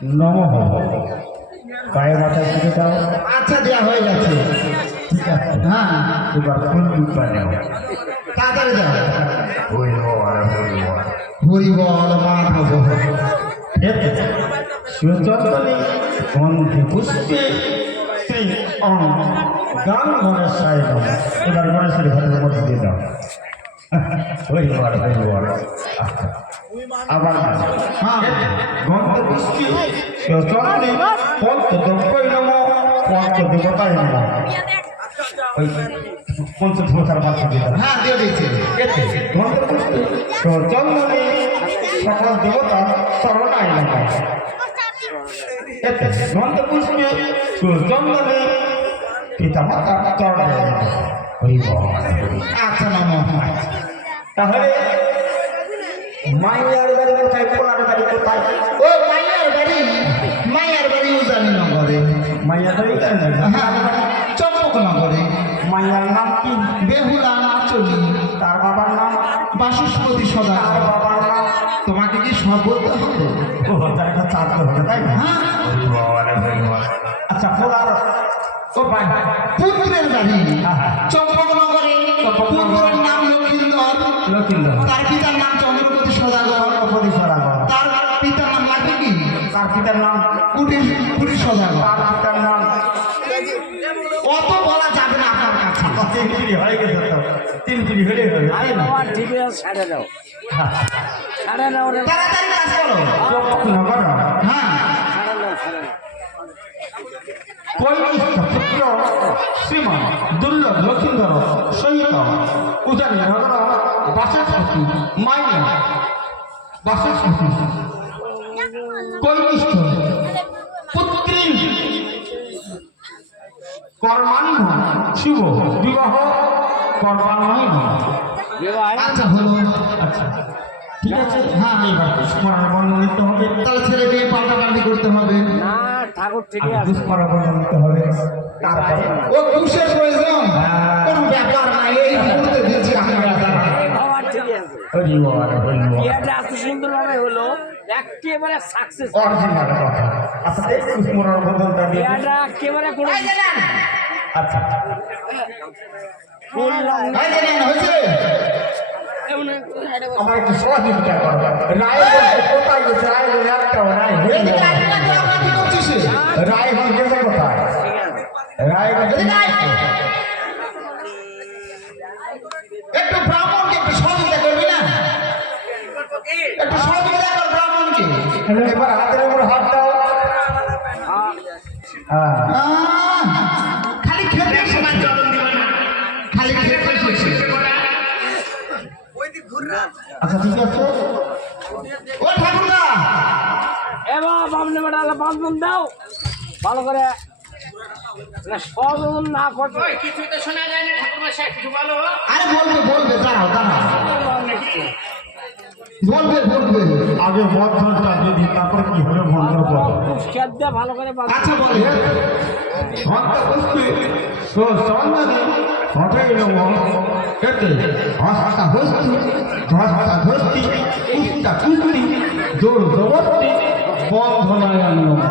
নমঃ পায়ে মাথায় দিকে দাও। আচ্ছা দেওয়া হয়ে গেছে। ঠিক আছে, হ্যাঁ এবার কোন দুধটা নেও? তাড়াতাড়ি দাও। হরি বল হরি বল। হরি বল মাধব। শিবচন্দ্রী গন্ধে পুষ্পে শ্রী অং গান গণেশায় নমঃ। এবার গণেশের ঘরের মধ্যে দিয়ে দাও। হরি বল হরি বল। আবার হ্যাঁ গন্ধে পুষ্পে শিবচন্দ্রী পঞ্চদব্যই নমঃ পঞ্চদেবতায় নমঃ। ওই পঞ্চদেবতার মাঝে দিয়ে দাও। হ্যাঁ দিয়ে দিয়েছে। গন্ধে পুষ্পে শিবচন্দ্রী সকল দেবতা শরণায় নমঃ। গন্ধে পুষ্পে সুচন্দনে পিতা মাতা চরণে হরি বল। আচ্ছা নমঃ। তাহলে মাইয়ার বাড়ি কোথায়, পোলার বাড়ি কোথায়? ও মাইয়ার বাড়ি, মাইয়ার বাড়ি উজানি নগরে। মাইয়া বাড়ি হ্যাঁ চম্পক নগরে। মাইয়ার নাম কি? বেহুলা নাচলি। তার বাবার নাম? বাসস্পতি সদা। তার বাবার নাম? তোমাকে কি সব বলতে হবে? ও তার একটা চাঁদ হবে তাই না? হ্যাঁ হরি বল হরি বল। আচ্ছা পোলার ও ভাই পুত্রের বাড়ি হ্যাঁ, হ্যাঁ। চম্পক নগরে। পুত্রের নাম লক্ষিন্দর। লক্ষিন্দর। তার পিতার নাম চন্দ্রপতি সদাগর। তার পিতার নাম লাগবে কি? তার পিতার নাম? কুটির কুটির সদাগর। তার পিতার নাম? অত বলা যাবে না আপনার কাছে। তিন পিড়ি হয়ে গেছে তো, তিন পিড়ি হলে হবে তাই না? ছাড়ে দাও হ্যাঁ। ছাড়ে দাও রে তাড়াতাড়ি কাজ করো। নগর হ্যাঁ ছাড়ে দাও ছাড়ে দাও কৈমিষ্ঠ পুত্র শ্রীমান দুর্লভ লক্ষিন্দর সহিত উজানি নগর বাসস্পতি মাইয়া বাসস্পতি কৈমিষ্ঠ পুত্রী কর্মাণ্য শুভ বিবাহ কর্মাণ্য। আচ্ছা হলো। আচ্ছা ঠিক আছে, হ্যাঁ এইবার পুষ্পরার বর্ণ নিতে হবে। তাহলে ছেলে মেয়ে পাল্টাপাল্টি করতে হবে। না ঠাকুর ঠিকই আগে আছে পুষ্পরার বর্ণ নিতে হবে, তারপরে ও কুশের প্রয়োজন হ্যাঁ। কোনো ব্যাপার নাই। এই মুহূর্তে দিচ্ছি আমি দাদা। এই বাবা ঠিকই আছে হরি বল হরি বল। বিয়েটা এত সুন্দর ভাবে হলো একেবারে সাকসেস অরিজিনাল কথা। আচ্ছা এই পুষ্পরার বদলটা দিয়ে দিন। বিয়েটা একেবারে করে আচ্ছা বললাম না হয়েছে না হয়েছে? এমন একটু হাঁটে বসে। আমার একটু সহযোগিতা করো। রায় বলতে কোথায় গেছে? রায় বলে একটাও রায় হয়ে এদিকে গেল। আসবি না, তুই আমার কি করছিস? রায় হয়ে গেছে কোথায়? ঠিক আছে রায় গেছে এদিকে আয়। একটু ব্রাহ্মণকে একটু সহযোগিতা করবি না? একটু সহযোগিতা কর ব্রাহ্মণকে। এবার হাতের উপর হাত দাও। হ্যাঁ খালি খেতে এসেছে। খালি খেতে এসেছে। আচ্ছা ঠিক আছে। ও ঠাকুরদা এবার বামনে বেটা বান্ধন দাও ভালো করে না সজন না করতে কিছুই তো শোনা যায় না ঠাকুরমশাই, কিছু বলো। আরে বলবে বলবে দাঁড়াও দাঁড়াও বলবে বলবে। আগে মন্ত্রটা যদি তারপরে কি হবে মন্ত্র বলো। খেত দিয়ে ভালো করে বাঁধো। আচ্ছা বলে হন্তপুষ্পে সুচন্দনে হঠাই নমঃ। এতে হস্তা হস্তি ধস্তা ধস্তি কুস্তা কুস্তি জোর জবর্তি বন্ধনায় নমঃ।